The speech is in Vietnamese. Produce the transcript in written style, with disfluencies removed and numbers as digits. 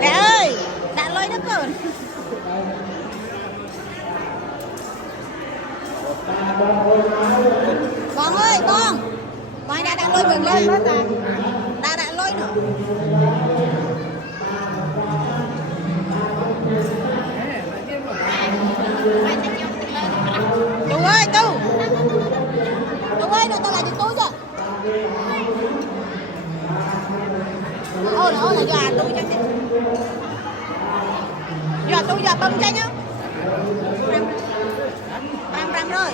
Mẹ ơi, đã lôi đất rồi. Con ơi, con đã lôi vườn lên. Đã lôi nữa. Tú ơi, Tú ơi, nó tao lại được tôi chứ. Ôi là giờ tôi cho chị. Giờ tôi giờ bấm cho nhá. Ram rồi.